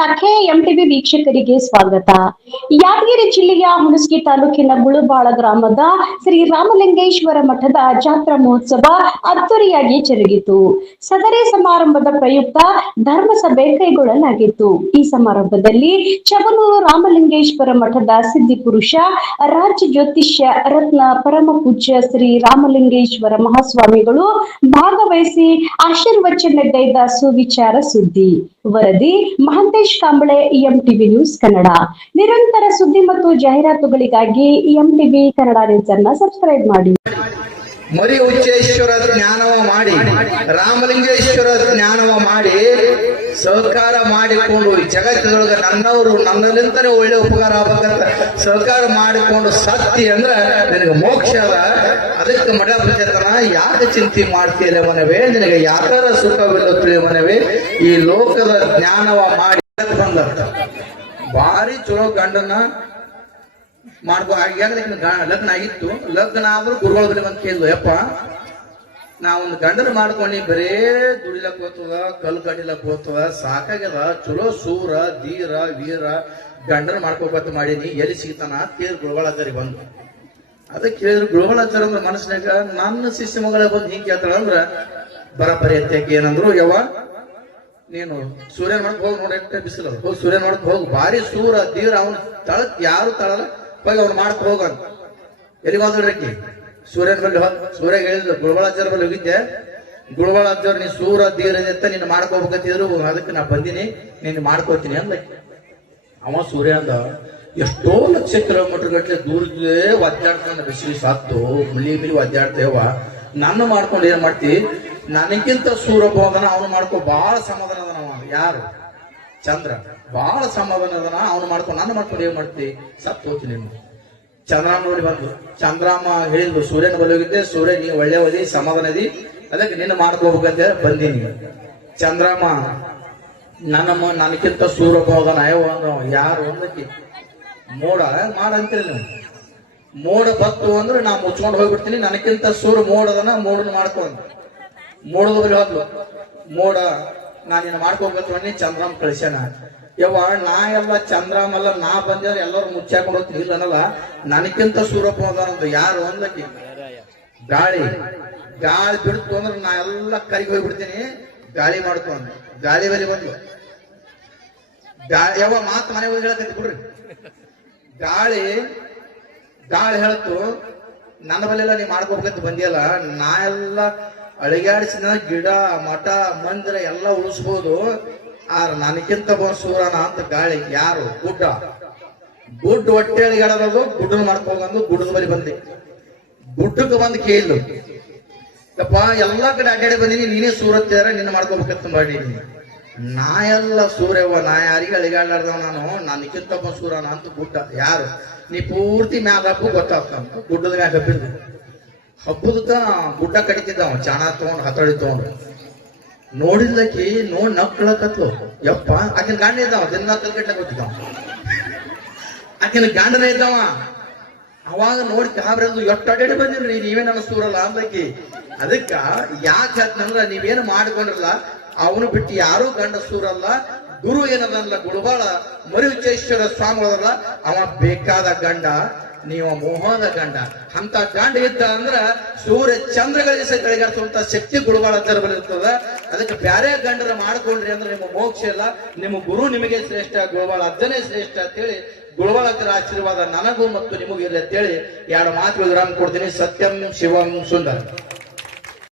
ಇಲಾಖೆ ಎಂಟಿವಿ ವೀಕ್ಷಕರಿಗೆ ಸ್ವಾಗತ. ಯಾದಗಿರಿ ಜಿಲ್ಲೆಯ ಹುಣಸಗಿ ತಾಲೂಕಿನ ಗುಳುಬಾಳ ಗ್ರಾಮದ ಶ್ರೀ ರಾಮಲಿಂಗೇಶ್ವರ ಮಠದ ಜಾತ್ರಾ ಮಹೋತ್ಸವ ಅದ್ದೂರಿಯಾಗಿ ಜರುಗಿತು. ಸದರಿ ಸಮಾರಂಭದ ಪ್ರಯುಕ್ತ ಧರ್ಮಸಭೆ ಕೈಗೊಳ್ಳಲಾಗಿತ್ತು. ಈ ಸಮಾರಂಭದಲ್ಲಿ ಚಬನೂರು ರಾಮಲಿಂಗೇಶ್ವರ ಮಠದ ಸಿದ್ಧಿಪುರುಷ ರಾಜ್ಯ ಜ್ಯೋತಿಷ್ಯ ರತ್ನ ಪರಮ ಪೂಜ್ಯ ಶ್ರೀ ರಾಮಲಿಂಗೇಶ್ವರ ಮಹಾಸ್ವಾಮಿಗಳು ಭಾಗವಹಿಸಿ ಆಶೀರ್ವಚನಗೈದ ಸುವಿಚಾರ ಸುದ್ದಿ. ವರದಿ ಮಹಂತೇಶ್ ಕಾಂಬಳೆ, ಎಂಟಿವಿ ನ್ಯೂಸ್ ಕನ್ನಡ. ನಿರಂತರ ಸುದ್ದಿ ಮತ್ತು ಜಾಹೀರಾತುಗಳಿಗಾಗಿ ಎಂಟಿವಿ ಕನ್ನಡ ನ್ಯೂಸ್ ಅನ್ನು ಸಬ್ಸ್ಕ್ರೈಬ್ ಮಾಡಿ. ಮರಿ ಉಚ್ಚೇಶ್ವರ ಜ್ಞಾನವ ಮಾಡಿ, ರಾಮಲಿಂಗೇಶ್ವರ ಜ್ಞಾನವ ಮಾಡಿ, ಸಹಕಾರ ಮಾಡಿಕೊಂಡು ಈ ಜಗತ್ತಿನೊಳಗೆ ನನ್ನವರು ನನ್ನಲ್ಲಿಂದನೇ ಒಳ್ಳೆ ಉಪಕಾರ ಆಗ್ಬೇಕಂತ ಸಹಕಾರ ಮಾಡಿಕೊಂಡು ಸತ್ತಿ ಅಂದ್ರ ನಿನಗೆ ಮೋಕ್ಷ ಅದ. ಅದಕ್ಕೆ ಮಠ ಪ್ರಚೇತನ ಯಾಕೆ ಚಿಂತೆ ಮಾಡ್ತೀಯಲ್ಲ ಮನವೇ, ನಿನಗೆ ಯಾಕಾರ ಸುಖವಿಲ್ಲ ಮನವೇ, ಈ ಲೋಕದ ಜ್ಞಾನವ ಮಾಡಿ ಬಂದ ಭಾರಿ ಚಲೋ ಗಂಡನ ಮಾಡ್ಕೊ. ಲಗ್ನ ಆಗಿತ್ತು, ಲಗ್ನ ಆದ್ರೂ ಗುರುಗಳ ಬಳಿ ಬಂದು ಕೇಳಿದ್ವು, ಯಪ್ಪ ನಾವೊಂದು ಗಂಡನ ಮಾಡ್ಕೊಂಡು ಬರೇ ದುಡಿಲಕ್ ಹೋಗ್ತದ, ಕಲ್ಲು ಕಡಿಲಕ್ ಹೋಗ್ತದ, ಸಾಕಾಗ್ಯದ, ಚಲೋ ಸೂರ ಧೀರ ವೀರ ಗಂಡನ ಮಾಡ್ಕೋಬೇಕಂತ ಮಾಡೀನಿ, ಎಲ್ಲಿ ಸಿಗ್ತಾನ ಕೇಳಿ ಗುರುಗಳಾಚಾರಿ ಬಂದು. ಅದಕ್ಕೆ ಕೇಳಿದ್ರು ಗುರುಗಳಾಚಾರ ಅಂದ್ರ ಮನಸ್ಸಿನಾಗ ನನ್ನ ಶಿಷ್ಯ ಮಗಳ ಬಂದು ಹಿಂಗ್ ಕೇಳ್ತಾಳ ಅಂದ್ರ ಬರಬರಿ ಅತ್ಯಾಕೆ ಏನಂದ್ರು, ಯವ್ವ ನೀನು ಸೂರ್ಯನ ಮಾಡಕ್ ಹೋಗಿ ನೋಡಿ, ಎಷ್ಟೇ ಬಿಸಿಲ ಹೋಗಿ ಸೂರ್ಯನ ಮಾಡಕ್ ಹೋಗಿ, ಭಾರಿ ಸೂರ ಧೀರ, ಅವನು ತಳಕ್ ಯಾರು ತಳಲ್ಲ, ಹೋಗಿ ಅವ್ನು ಮಾಡಕ್ ಹೋಗನ್. ಎಲ್ಲಿಗೆ ಹೋದ್ರಿ ಸೂರ್ಯನ ಬಲ್ಲಿ ಸೂರ್ಯ ಹೇಳಿದ್ರು, ಗುರುಗಳಾಚಾರ ಬಲ್ಲಿ ಹೋಗಿದ್ದೆ, ಗುರುಗಳಾಚಾರ ನೀ ಸೂರ ಧೀರ ಎತ್ತ ನೀನು ಮಾಡ್ಕೋಬೇಕಂತಿದ್ರು, ಅದಕ್ಕೆ ನಾ ಬಂದಿನಿ, ನೀನು ಮಾಡ್ಕೋತೀನಿ ಅಂದ. ಅವ ಸೂರ್ಯ ಅಂದ, ಎಷ್ಟೋ ಲಕ್ಷ ಕಿಲೋಮೀಟರ್ ಗಟ್ಲೆ ದೂರದೇ ಒದ್ದಾಡ್ತಾನೆ, ಬಿಸಿಲು ಸಾತ್ತು ಮಿಲಿ ಮಿಲಿ ಒದ್ದಾಡ್ತೇವ, ನಾನು ಮಾಡ್ಕೊಂಡು ಏನ್ ಮಾಡ್ತಿ, ನನಗಿಂತ ಸೂರ ಹೋದನ ಅವನು ಮಾಡ್ಕೊ, ಬಹಳ ಸಮಾಧಾನ ಅದನ. ಯಾರು ಚಂದ್ರ ಬಹಳ ಸಮಾಧಾನ ಅದನ, ಅವನು ಮಾಡ್ಕೊಂಡು ನಾನು ಮಾಡ್ಕೊಂಡು ಏನ್ ಮಾಡ್ತಿ, ಸತ್ತು ಹೋಗ್ತೀನಿ. ಚಂದ್ರಾಮ ನೋಡಿ ಬಂದು ಚಂದ್ರಾಮ ಹೇಳಿದ್ರು, ಸೂರ್ಯನ ಬಳಿ ಹೋಗಿದ್ದೆ, ಸೂರ್ಯ ನೀ ಒಳ್ಳೆ ಓದಿ ಸಮಾಧಾನ ಅದಿ, ಅದಕ್ಕೆ ನಿನ್ನ ಮಾಡ್ಕೋಬೇಕಂತ ಬಂದೀನಿ. ಚಂದ್ರಾಮ ನನಗಿಂತ ಸೂರ ಹೋದನ ಯಾರು ಒಂದಕ್ಕೆ ಮೋಡ ಮಾಡಂತೀರಿ ನೀವು, ಮೋಡ ಬತ್ತು ಅಂದ್ರೆ ನಾ ಮುಚ್ಕೊಂಡು ಹೋಗ್ಬಿಡ್ತೀನಿ, ನನಗಿಂತ ಸೂರ ಮೋಡದನ, ಮೋಡನ ಮಾಡ್ಕೊಂಡ್ ಮೋಡದ ಬಳಿ ಹೋದ್ಲು. ಮೋಡ ನಾನಿನ್ನ ಮಾಡ್ಕೋಬೇಕು ಅನ್ನಿ ಚಂದ್ರಾಮ್ ಕಳಿಸ್ಯಾನ. ಯವ್ವ ನಾ ಎಲ್ಲ ಚಂದ್ರಾಮ್ ಅಲ್ಲ, ನಾ ಬಂದ್ರೆ ಎಲ್ಲರೂ ಮುಚ್ಚಾಕೊಂಡು ಹೋಗ್ತೀನಿ, ಇಲ್ಲ ಅನ್ನಲ್ಲ, ನನಗಿಂತ ಸೂರಪ್ಪ ಹೋದ ಯಾರು ಒಂದಕ್ಕೆ ಗಾಳಿ. ಗಾಳಿ ಬಿಡ್ತು ಅಂದ್ರೆ ನಾ ಎಲ್ಲ ಕರಿಗೆ ಹೋಗ್ಬಿಡ್ತೀನಿ, ಗಾಳಿ ಮಾಡ್ಕೊಂಡು ಗಾಳಿ ಬಲಿ ಬಂದು ಯಾವ ಮಾತು ಮನೆ ಹೋಗಿ ಹೇಳಕೈತಿ ಬಿಡ್ರಿ. ಗಾಳಿ ಹೇಳ್ತು, ನನ್ನ ಬಲ್ಲೆಲ್ಲ ನೀ ಮಾಡ್ಕೋಬೇಕಂತ ಬಂದಿಯಲ್ಲ, ನಾ ಎಲ್ಲ ಅಳಿಗಾಡಿಸಿದ ಗಿಡ ಮಠ ಮಂದಿರ ಎಲ್ಲ ಉಳಿಸ್ಬೋದು, ಆದ್ರೆ ನನಗಿಂತ ಸೂರನ ಅಂತ ಗಾಳಿ ಯಾರು ಗುಡ್ಡ ಹೊಟ್ಟೆ ಅಳಿಗಾಡೋದು, ಗುಡ್ಡನ ಮಾಡ್ಕೋಬಂದು ಗುಡ್ಡದ ಬಳಿ ಬಂದಿ. ಗುಡ್ಡಕ್ಕೆ ಬಂದು ಕೇಳಿದ್ರು, ಯಪ್ಪ ಎಲ್ಲಾ ಕಡೆ ಅಡ್ಡಾಡಿ ಬಂದಿನಿ, ನೀನೇ ಸೂರತ್ತಿದಾರ ನಿನ್ನ ಮಾಡ್ಕೋಬೇಕಂತ ಮಾಡೀನಿ. ನಾ ಎಲ್ಲ ಸೂರ್ಯವ್ವ, ನಾ ಯಾರಿಗೆ ಅಳಿಗಾಡ್ಲಾರ್ದವ, ನನಗಿಂತ ಸೂರನ ಅಂತ ಗುಡ್ಡ ಯಾರು, ನೀ ಪೂರ್ತಿ ಮ್ಯಾಗ ಹಬ್ಬ ಗೊತ್ತಾಗ್ತಂತ. ಗುಡ್ಡದ ಮ್ಯಾಗ ಹಬ್ಬಿದ್ದು ಹಬ್ಬದ ಗುಡ್ಡ ಕಡಿತಿದ್ದಾವ, ಚಾಣ ತಗೊಂಡು ಹತಳಿ ತಗೊಂಡು ನೋಡಿದ್ಲಕಿ ನೋಡ್ ನಕ್ಕಳಕತ್ಲು. ಯಪ್ಪ ಆಕಿನ ಗಾಂಡ ಇದ್ದಾವ, ದಿನ ಕಲ್ಕಟ್ಟ ಗೊತ್ತಿದ್ದಾವ, ಆಕಿನ ಗಾಂಡನ ಇದ್ದಾವ. ಅವಾಗ ನೋಡಿ ಕಾಬ್ರದು ಎಷ್ಟು ಅಡ್ಡಾಡಿ ಬಂದಿಲ್ರಿ, ನೀವೇ ನನ್ನ ಸೂರಲ್ಲ ಅಂದಕಿ. ಅದಕ್ಕ ಯಾಕೆ ಹೇಳ್ತಂದ್ರ, ನೀವೇನು ಮಾಡ್ಕೊಂಡ್ರಲ್ಲ ಅವನು ಬಿಟ್ಟು ಯಾರು ಗಂಡ ಸೂರಲ್ಲ. ಗುರು ಏನದಲ್ಲ ಗುಳುಬಾಳ ಮರಿಚೇಶ್ವರ ಸ್ವಾಮಿಗಳಲ್ಲ, ಅವ ಬೇಕಾದ ಗಂಡ, ನೀವು ಮೋಹದ ಗಂಡ. ಅಂತ ಗಂಡ ಇದ್ದ ಅಂದ್ರ ಸೂರ್ಯ ಚಂದ್ರಗಳಿಗೆ ಸಹಿತ ಕಳಿಗಾಡಿಸುವಂತ ಶಕ್ತಿ ಗುಳುಬಾಳ ಇರ್ತದ. ಅದಕ್ಕೆ ಬ್ಯಾರೆ ಗಂಡರ ಮಾಡ್ಕೊಂಡ್ರಿ ಅಂದ್ರೆ ನಿಮ್ಮ ಮೋಕ್ಷ ಇಲ್ಲ, ನಿಮ್ಮ ಗುರು ನಿಮಗೆ ಶ್ರೇಷ್ಠ, ಗುಳುಬಾಳ ಅಜ್ಜನೇ ಶ್ರೇಷ್ಠ ಅಂತೇಳಿ ಗುಳುಬಾಳ ಆಶೀರ್ವಾದ ನನಗೂ ಮತ್ತು ನಿಮಗೂ ಇರಲಿ ಅಂತೇಳಿ ಎರಡು ಮಾತುಗಳು ವಿರಾಮ ಕೊಡ್ತೀನಿ. ಸತ್ಯಂ ಶಿವಂ ಸುಂದರ.